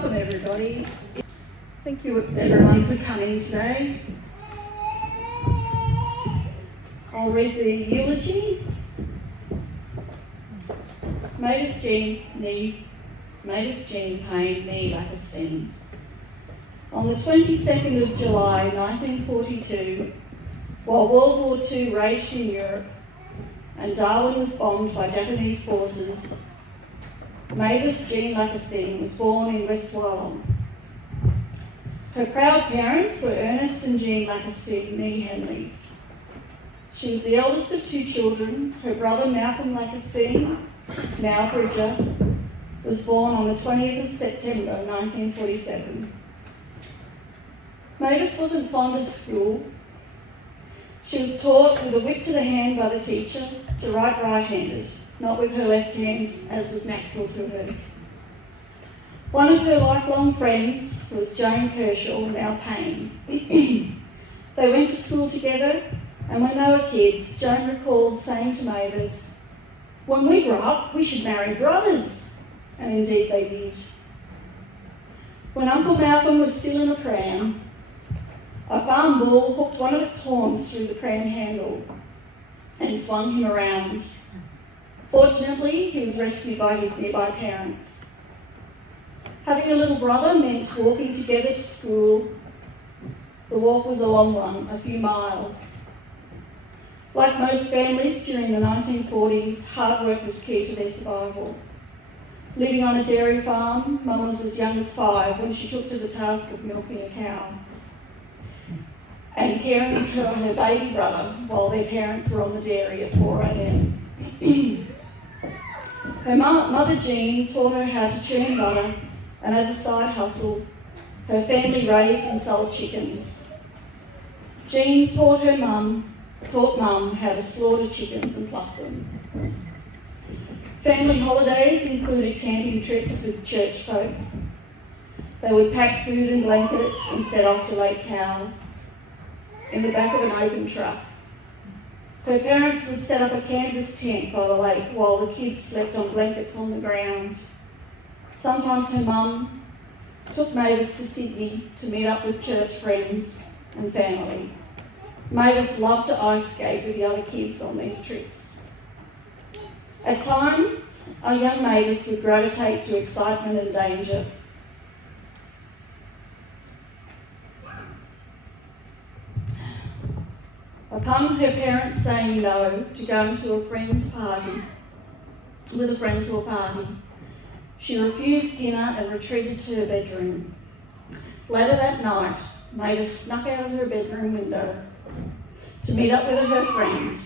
Welcome everybody. Thank you everyone for coming today. I'll read the eulogy. Mavis Payne, nee Lackerstein. On the 22nd of July 1942, while World War II raged in Europe and Darwin was bombed by Japanese forces, Mavis Jean Lackerstein was born in West Wyalong. Her proud parents were Ernest and Jean Lackerstein nee Henley. She was the eldest of two children. Her brother Malcolm Lackerstein, now Bridger, was born on the 20th of September 1947. Mavis wasn't fond of school. She was taught with a whip to the hand by the teacher to write right-handed, not with her left hand, as was natural to her. One of her lifelong friends was Joan Kershaw, now Payne. They went to school together, and when they were kids, Joan recalled saying to Mavis, "When we grow up, we should marry brothers." And indeed they did. When Uncle Malcolm was still in a pram, a farm bull hooked one of its horns through the pram handle and swung him around. Fortunately, he was rescued by his nearby parents. Having a little brother meant walking together to school. The walk was a long one, a few miles. Like most families during the 1940s, hard work was key to their survival. Living on a dairy farm, Mum was as young as 5 when she took to the task of milking a cow and caring for her baby brother while their parents were on the dairy at 4 a.m. Her mother Jean taught her how to churn butter, and as a side hustle, her family raised and sold chickens. Jean taught Mum how to slaughter chickens and pluck them. Family holidays included camping trips with church folk. They would pack food and blankets and set off to Lake Cowell in the back of an open truck. Her parents would set up a canvas tent by the lake while the kids slept on blankets on the ground. Sometimes her mum took Mavis to Sydney to meet up with church friends and family. Mavis loved to ice skate with the other kids on these trips. At times, our young Mavis would gravitate to excitement and danger. Upon her parents saying no to going to a friend's party, with a friend to a party, she refused dinner and retreated to her bedroom. Later that night, Mavis snuck out of her bedroom window to meet up with her friend,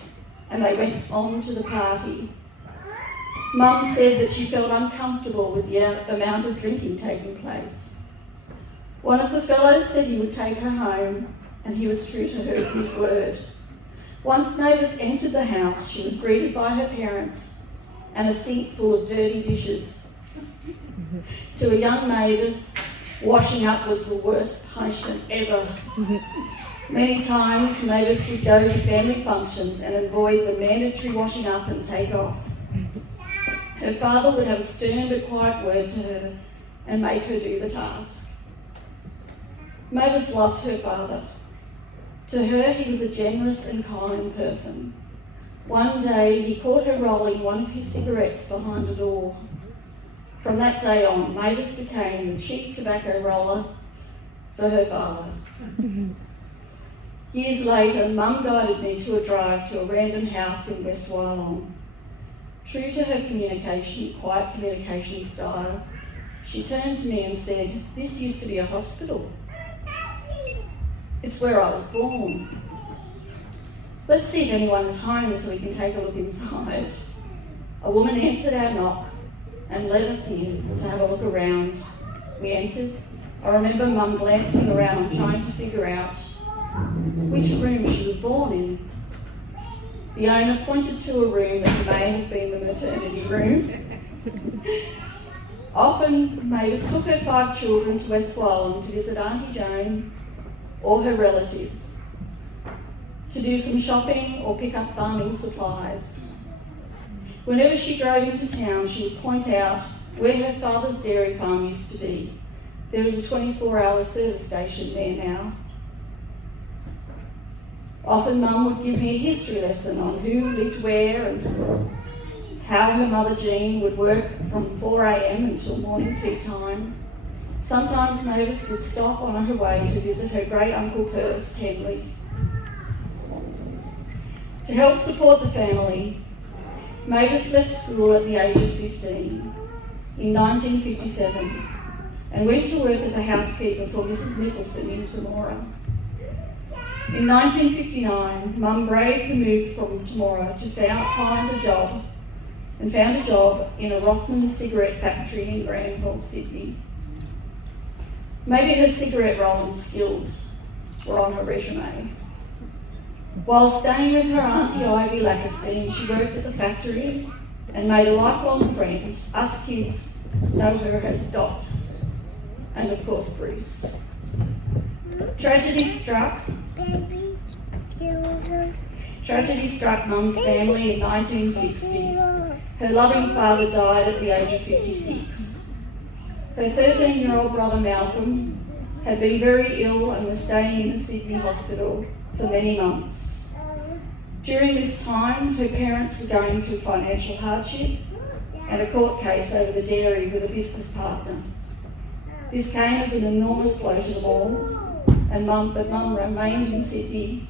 and they went on to the party. Mum said that she felt uncomfortable with the amount of drinking taking place. One of the fellows said he would take her home, and he was true to his word. Once Mavis entered the house, she was greeted by her parents and a sink full of dirty dishes. To a young Mavis, washing up was the worst punishment ever. Many times, Mavis would go to family functions and avoid the mandatory washing up and take off. Her father would have a stern but quiet word to her and make her do the task. Mavis loved her father. To her, he was a generous and kind person. One day, he caught her rolling one of his cigarettes behind a door. From that day on, Mavis became the chief tobacco roller for her father. Years later, Mum guided me to a drive to a random house in West Wyalong. True to her quiet communication style, she turned to me and said, "This used to be a hospital. It's where I was born. Let's see if anyone is home so we can take a look inside." A woman answered our knock and let us in to have a look around. We entered. I remember Mum glancing around, trying to figure out which room she was born in. The owner pointed to a room that may have been the maternity room. Often, Mavis took her 5 children to West Wyalong to visit Auntie Joan or her relatives, to do some shopping or pick up farming supplies. Whenever she drove into town, she would point out where her father's dairy farm used to be There is a 24-hour service station there now. Often Mum would give me a history lesson on who lived where and how her mother Jean would work from 4 a.m. until morning tea time. Sometimes Mavis would stop on her way to visit her great-uncle Perce Henley. To help support the family, Mavis left school at the age of 15 in 1957 and went to work as a housekeeper for Mrs. Nicholson in Temora. In 1959, Mum braved the move from Temora to found a job in a Rothmans cigarette factory in Granville, Sydney. Maybe her cigarette rolling skills were on her resume. While staying with her Auntie Ivy Lackerstein, she worked at the factory and made a lifelong friend. Us kids know her as Dot, and of course Bruce. Tragedy struck Mum's family in 1960. Her loving father died at the age of 56. Her 13-year-old brother Malcolm had been very ill and was staying in a Sydney hospital for many months. During this time, her parents were going through financial hardship and a court case over the dairy with a business partner. This came as an enormous blow to them all, but Mum remained in Sydney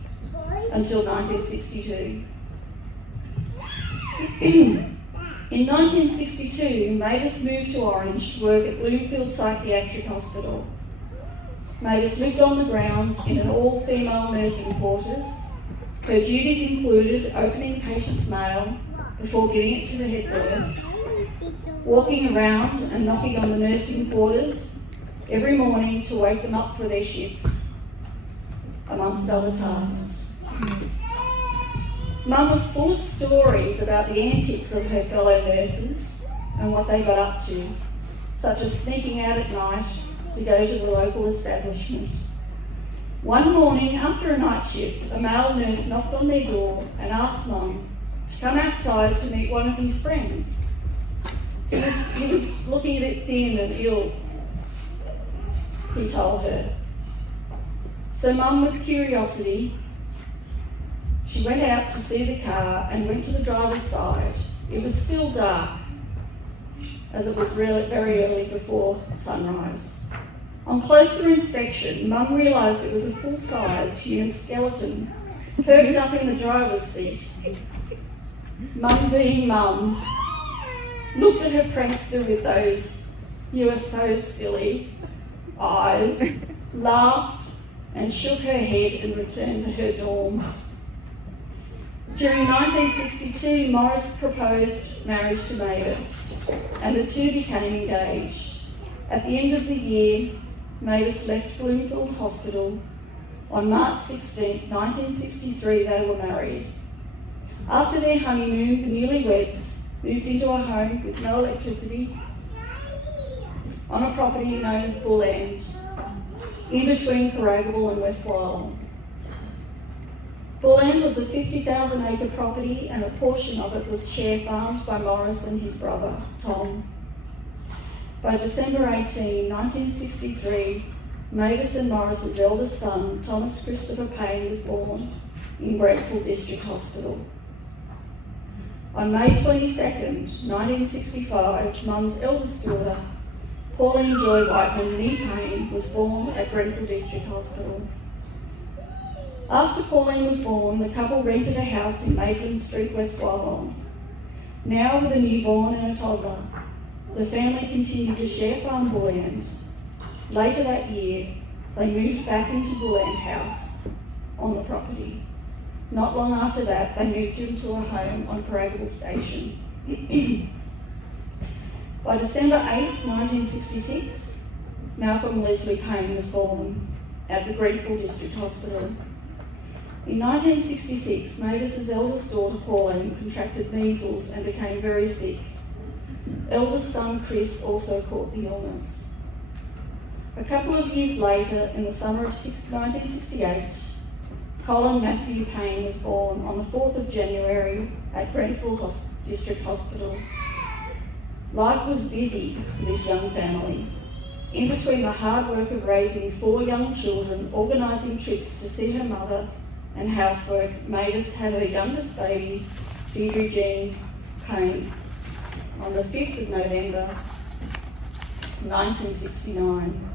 until 1962. In 1962, Mavis moved to Orange to work at Bloomfield Psychiatric Hospital. Mavis lived on the grounds in an all-female nursing quarters. Her duties included opening patients' mail before giving it to the head nurse, walking around and knocking on the nursing quarters every morning to wake them up for their shifts, amongst other tasks. Mum was full of stories about the antics of her fellow nurses and what they got up to, such as sneaking out at night to go to the local establishment. One morning after a night shift, a male nurse knocked on their door and asked Mum to come outside to meet one of his friends. He was looking a bit thin and ill, he told her. So Mum, with curiosity, she went out to see the car and went to the driver's side. It was still dark, as it was very early before sunrise. On closer inspection, Mum realised it was a full-sized human skeleton perked up in the driver's seat. Mum, being Mum, looked at her prankster with those "you are so silly" eyes, laughed and shook her head and returned to her dorm. During 1962, Morris proposed marriage to Mavis, and the two became engaged. At the end of the year, Mavis left Bloomfield Hospital. On March 16, 1963, they were married. After their honeymoon, the newlyweds moved into a home with no electricity on a property known as Bull End, in between Corragable and West Wyalong. Bull End was a 50,000-acre property, and a portion of it was share farmed by Morris and his brother, Tom. By December 18, 1963, Mavis and Morris's eldest son, Thomas Christopher Payne, was born in Grenfell District Hospital. On May 22, 1965, Mum's eldest daughter, Pauline Joy Whiteman Nee Payne, was born at Grenfell District Hospital. After Pauline was born, the couple rented a house in Maitland Street, West Wyalong. Now with a newborn and a toddler, the family continued to share farm Bull End. Later that year, they moved back into Bull End House on the property. Not long after that, they moved into a home on Corragable Station. By December 8, 1966, Malcolm Leslie Payne was born at the Grenfell District Hospital. In 1966, Mavis's eldest daughter Pauline contracted measles and became very sick. Eldest son Chris also caught the illness. A couple of years later, in the summer of 1968, Colin Matthew Payne was born on the 4th of January at Grenfell District Hospital. Life was busy for this young family. In between the hard work of raising 4 young children, organising trips to see her mother and housework, Mavis had her youngest baby, Deirdre Jean Payne, on the 5th of November 1969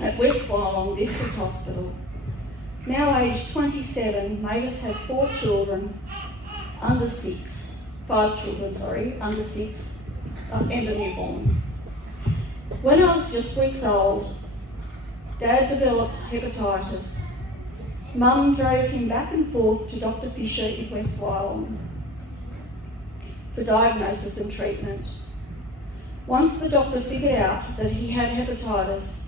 at West Wyalong District Hospital. Now aged 27, Mavis had 5 children under 6, and a newborn. When I was just weeks old, Dad developed hepatitis. Mum drove him back and forth to Dr. Fisher in West Wyalong for diagnosis and treatment. Once the doctor figured out that he had hepatitis,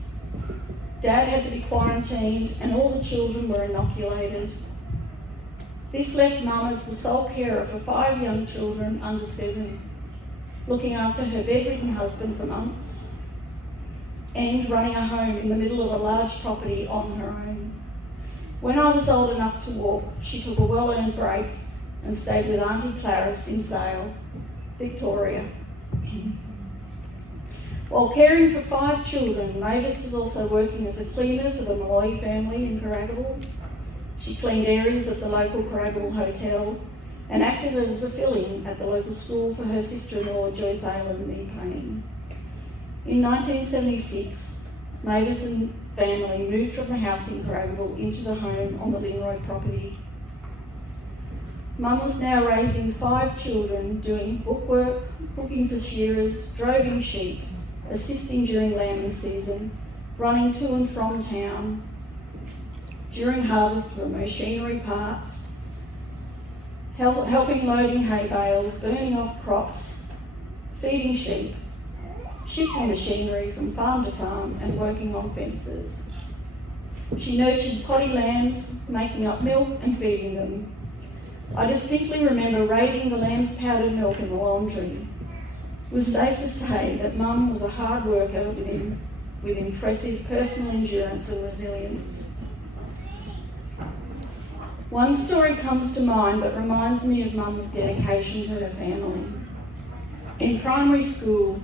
Dad had to be quarantined and all the children were inoculated. This left Mum as the sole carer for 5 young children under 7, looking after her bedridden husband for months and running a home in the middle of a large property on her own. When I was old enough to walk, she took a well-earned break and stayed with Auntie Clarice in Sale, Victoria. While caring for 5 children, Mavis was also working as a cleaner for the Malloy family in Carragable. She cleaned areas of the local Carragable Hotel and acted as a fill-in at the local school for her sister-in-law Joyce Aylan near Paynes. In 1976, Mavis and family moved from the house in Carragable into the home on the Linroy property. Mum was now raising 5 children, doing bookwork, cooking for shearers, droving sheep, assisting during lambing season, running to and from town, during harvest for machinery parts, helping loading hay bales, burning off crops, feeding sheep, shifting machinery from farm to farm and working on fences. She nurtured potty lambs, making up milk and feeding them. I distinctly remember raiding the lamb's powdered milk in the laundry. It was safe to say that Mum was a hard worker with impressive personal endurance and resilience. One story comes to mind that reminds me of Mum's dedication to her family. In primary school,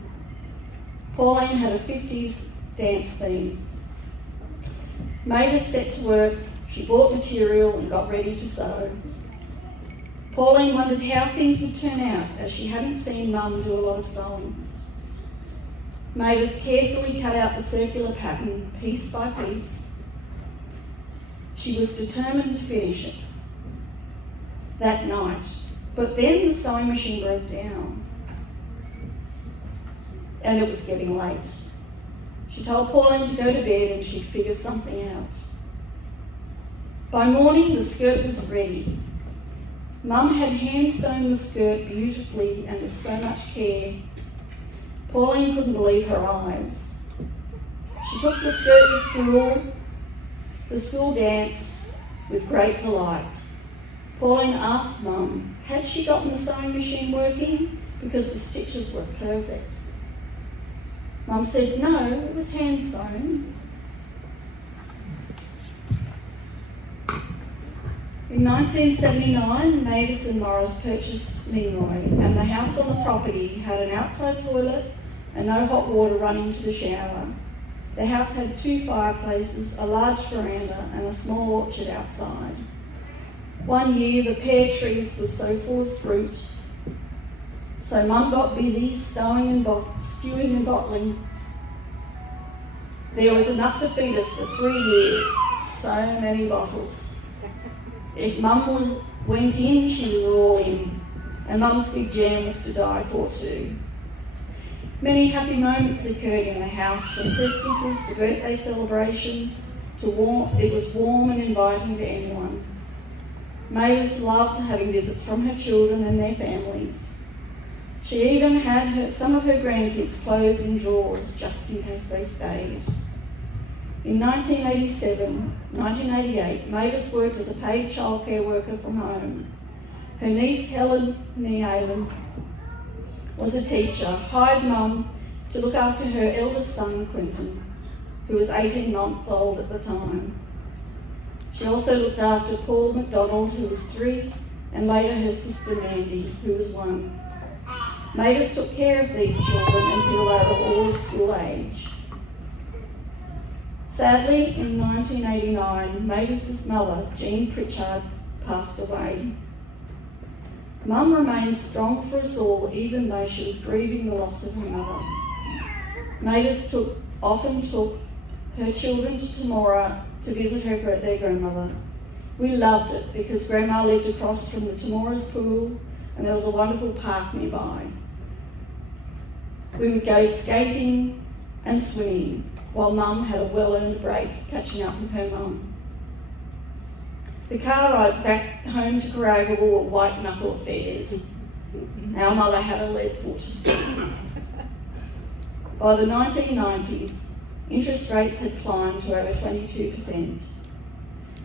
Pauline had a 50s dance theme. Mavis set to work, she bought material and got ready to sew. Pauline wondered how things would turn out as she hadn't seen Mum do a lot of sewing. Mavis carefully cut out the circular pattern piece by piece. She was determined to finish it that night, but then the sewing machine broke down and it was getting late. She told Pauline to go to bed and she'd figure something out. By morning, the skirt was ready. Mum had hand-sewn the skirt beautifully and with so much care. Pauline couldn't believe her eyes. She took the skirt to the school dance, with great delight. Pauline asked Mum, had she gotten the sewing machine working? Because the stitches were perfect. Mum said, no, it was hand-sewn. In 1979, Mavis and Morris purchased Linroy, and the house on the property had an outside toilet and no hot water running to the shower. The house had 2 fireplaces, a large veranda and a small orchard outside. One year the pear trees were so full of fruit, so Mum got busy stewing and bottling. There was enough to feed us for 3 years, so many bottles. If Mum went in, she was all in, and Mum's big jam was to die for too. Many happy moments occurred in the house, from Christmases to birthday celebrations. It was warm and inviting to anyone. Mavis loved having visits from her children and their families. She even had some of her grandkids' clothes in drawers just in case they stayed. In 1988, Mavis worked as a paid childcare worker from home. Her niece Helen Nealon was a teacher, hired Mum to look after her eldest son Quentin, who was 18 months old at the time. She also looked after Paul McDonald, who was 3, and later her sister Mandy, who was 1. Mavis took care of these children until they were all of school age. Sadly, in 1989, Mavis's mother, Jean Pritchard, passed away. Mum remained strong for us all, even though she was grieving the loss of her mother. Mavis often took her children to Temora to visit their grandmother. We loved it because Grandma lived across from the Temora's pool and there was a wonderful park nearby. We would go skating and swimming while Mum had a well-earned break catching up with her mum. The car rides back home to Carragable were white-knuckle affairs. Our mother had a lead foot. By the 1990s, interest rates had climbed to over 22%.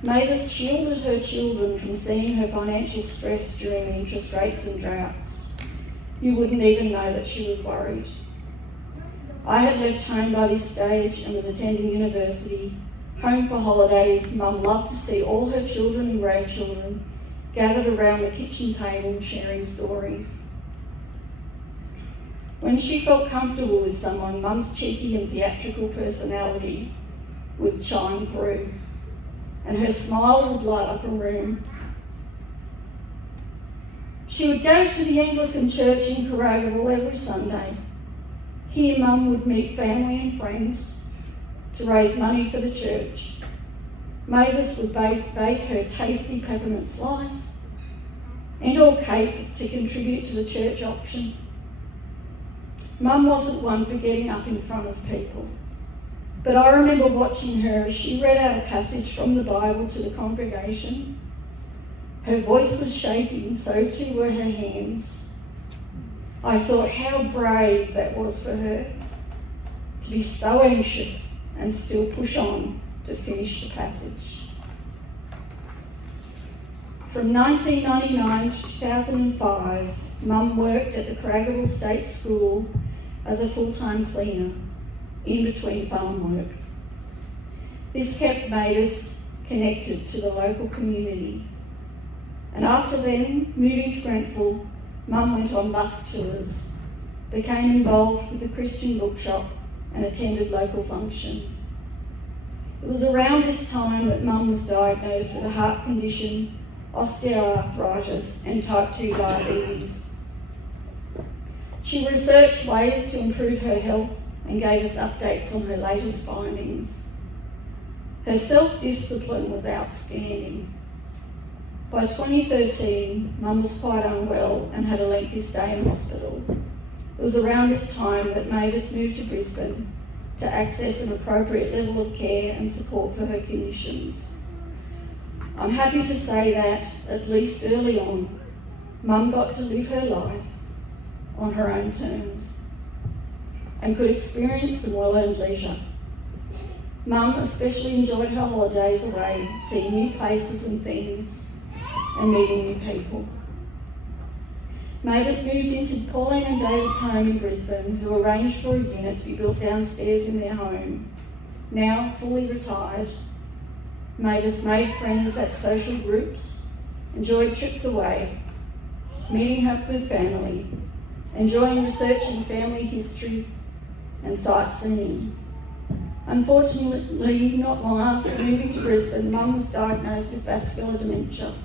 Mavis shielded her children from seeing her financial stress during the interest rates and droughts. You wouldn't even know that she was worried. I had left home by this stage and was attending university. Home for holidays, Mum loved to see all her children and grandchildren gathered around the kitchen table sharing stories. When she felt comfortable with someone, Mum's cheeky and theatrical personality would shine through, and her smile would light up a room. She would go to the Anglican church in Carragable every Sunday. Here Mum would meet family and friends to raise money for the church. Mavis would bake her tasty peppermint slice and or cake to contribute to the church auction. Mum wasn't one for getting up in front of people, but I remember watching her as she read out a passage from the Bible to the congregation. Her voice was shaking, so too were her hands. I thought how brave that was for her to be so anxious and still push on to finish the passage. From 1999 to 2005, Mum worked at the Carragable State School as a full-time cleaner in between farm work. This kept Mavis connected to the local community. And after then, moving to Grenfell, Mum went on bus tours, became involved with the Christian bookshop and attended local functions. It was around this time that Mum was diagnosed with a heart condition, osteoarthritis and type 2 diabetes. She researched ways to improve her health and gave us updates on her latest findings. Her self-discipline was outstanding. By 2013, Mum was quite unwell and had a lengthy stay in hospital. It was around this time that Mavis moved to Brisbane to access an appropriate level of care and support for her conditions. I'm happy to say that, at least early on, Mum got to live her life on her own terms and could experience some well-earned leisure. Mum especially enjoyed her holidays away, seeing new places and things and meeting new people. Mavis moved into Pauline and David's home in Brisbane, who arranged for a unit to be built downstairs in their home. Now fully retired, Mavis made friends at social groups, enjoyed trips away, meeting up with family, enjoying researching family history and sightseeing. Unfortunately, not long after moving to Brisbane, Mum was diagnosed with vascular dementia.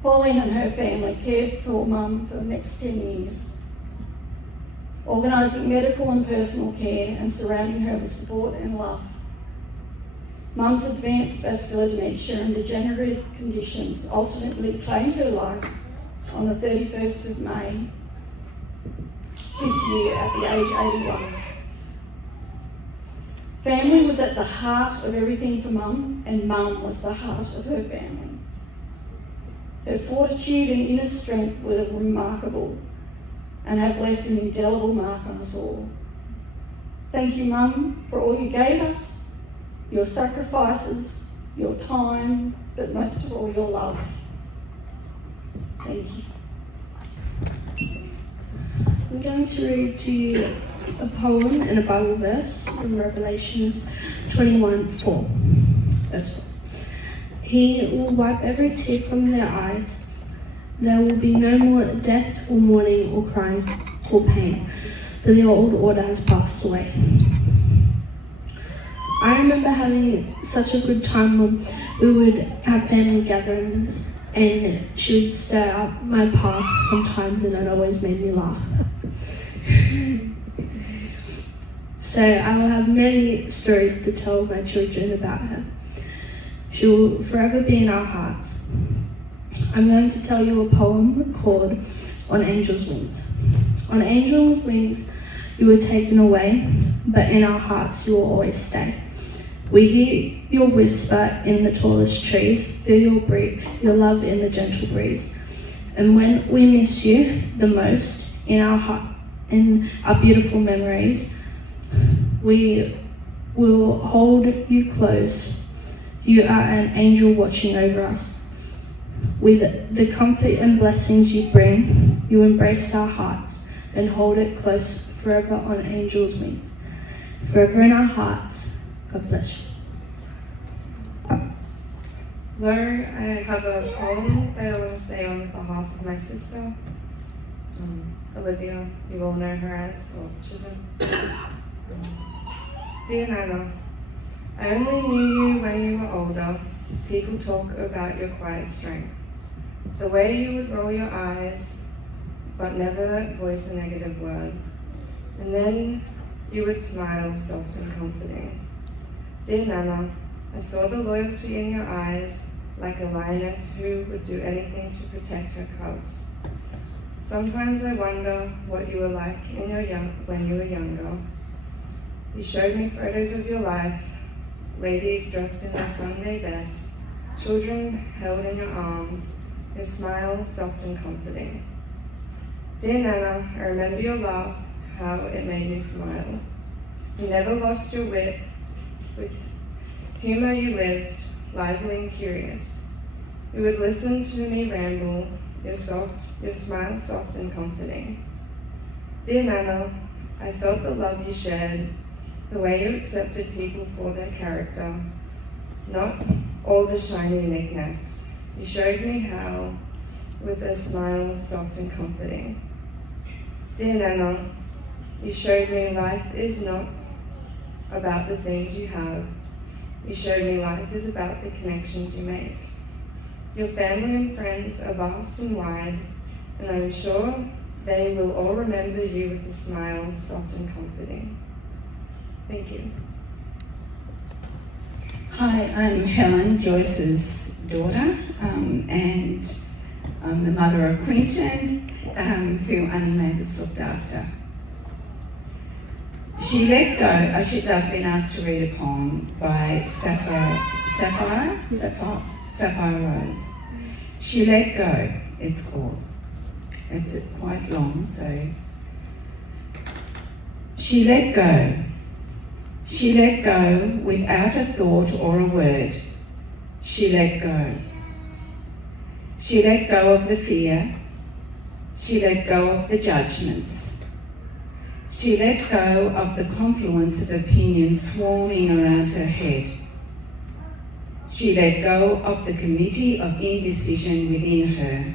Pauline and her family cared for Mum for the next 10 years, organising medical and personal care and surrounding her with support and love. Mum's advanced vascular dementia and degenerative conditions ultimately claimed her life on the 31st of May this year at the age 81. Family was at the heart of everything for Mum, and Mum was the heart of her family. Her fortitude and inner strength were remarkable and have left an indelible mark on us all. Thank you, Mum, for all you gave us, your sacrifices, your time, but most of all, your love. Thank you. I'm going to read to you a poem and a Bible verse from Revelations 21:4. Verse 4. He will wipe every tear from their eyes. There will be no more death or mourning or crying or pain, for the old order has passed away. I remember having such a good time when we would have family gatherings and she would stare up my path sometimes and it always made me laugh. So I will have many stories to tell my children about her. She will forever be in our hearts. I'm going to tell you a poem called On Angel's Wings. On angel's wings you were taken away, but in our hearts you will always stay. We hear your whisper in the tallest trees, feel your love in the gentle breeze. And when we miss you the most in our heart, in our beautiful memories, we will hold you close. You are an angel watching over us. With the comfort and blessings you bring, you embrace our hearts and hold it close forever on angel's wings. Forever in our hearts. God bless you. Hello, I have a poem that I want to say on behalf of my sister, Olivia. You all know her as, or Chisholm. Dear Nana, I only knew you when you were older. People talk about your quiet strength. The way you would roll your eyes, but never voice a negative word. And then you would smile, soft and comforting. Dear Nana, I saw the loyalty in your eyes, like a lioness who would do anything to protect her cubs. Sometimes I wonder what you were like when you were younger. You showed me photos of your life, ladies dressed in their Sunday best, children held in your arms, your smile soft and comforting. Dear Nana, I remember your laugh, how it made me smile. You never lost your wit. With humor you lived, lively and curious. You would listen to me ramble, your smile soft and comforting. Dear Nana, I felt the love you shared, the way you accepted people for their character, not all the shiny knickknacks. You showed me how, with a smile soft and comforting. Dear Nana, you showed me life is not about the things you have. You showed me life is about the connections you make. Your family and friends are vast and wide, and I'm sure they will all remember you with a smile soft and comforting. Thank you. Hi, I'm Helen, Joyce's daughter, and I'm the mother of Quinton, who Annie Mavis looked after. She let go. I've been asked to read a poem by Sapphire Rose. She let go, it's called. It's quite long, so. She let go. She let go without a thought or a word. She let go. She let go of the fear. She let go of the judgments. She let go of the confluence of opinions swarming around her head. She let go of the committee of indecision within her.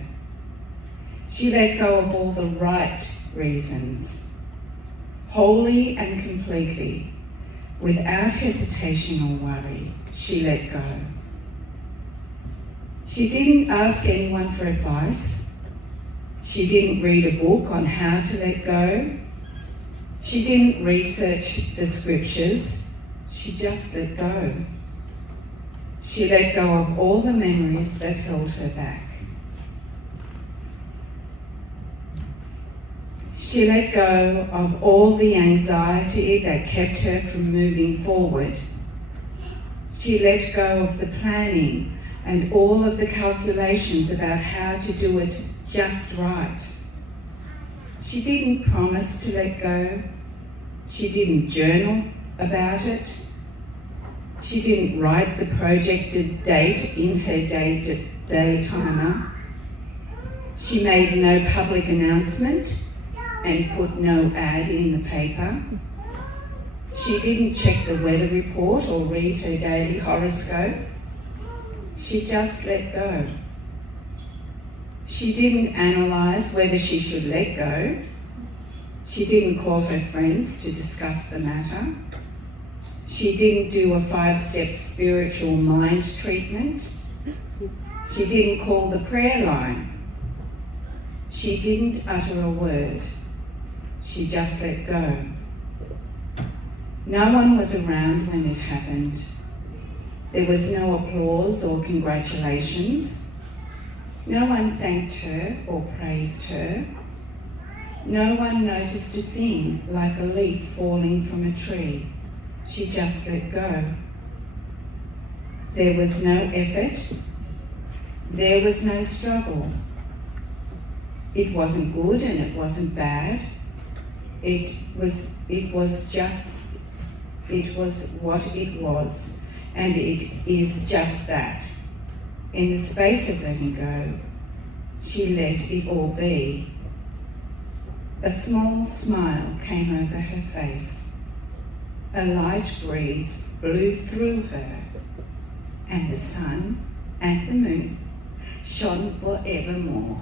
She let go of all the right reasons, wholly and completely, without hesitation or worry. She let go. She didn't ask anyone for advice. She didn't read a book on how to let go. She didn't research the scriptures. She just let go. She let go of all the memories that held her back. She let go of all the anxiety that kept her from moving forward. She let go of the planning and all of the calculations about how to do it just right. She didn't promise to let go. She didn't journal about it. She didn't write the projected date in her day timer. She made no public announcement and put no ad in the paper. She didn't check the weather report or read her daily horoscope. She just let go. She didn't analyse whether she should let go. She didn't call her friends to discuss the matter. She didn't do a 5-step spiritual mind treatment. She didn't call the prayer line. She didn't utter a word. She just let go. No one was around when it happened. There was no applause or congratulations. No one thanked her or praised her. No one noticed a thing like a leaf falling from a tree. She just let go. There was no effort. There was no struggle. It wasn't good and it wasn't bad. It was what it was, and it is just that. In the space of letting go, she let it all be. A small smile came over her face. A light breeze blew through her, and the sun and the moon shone forevermore.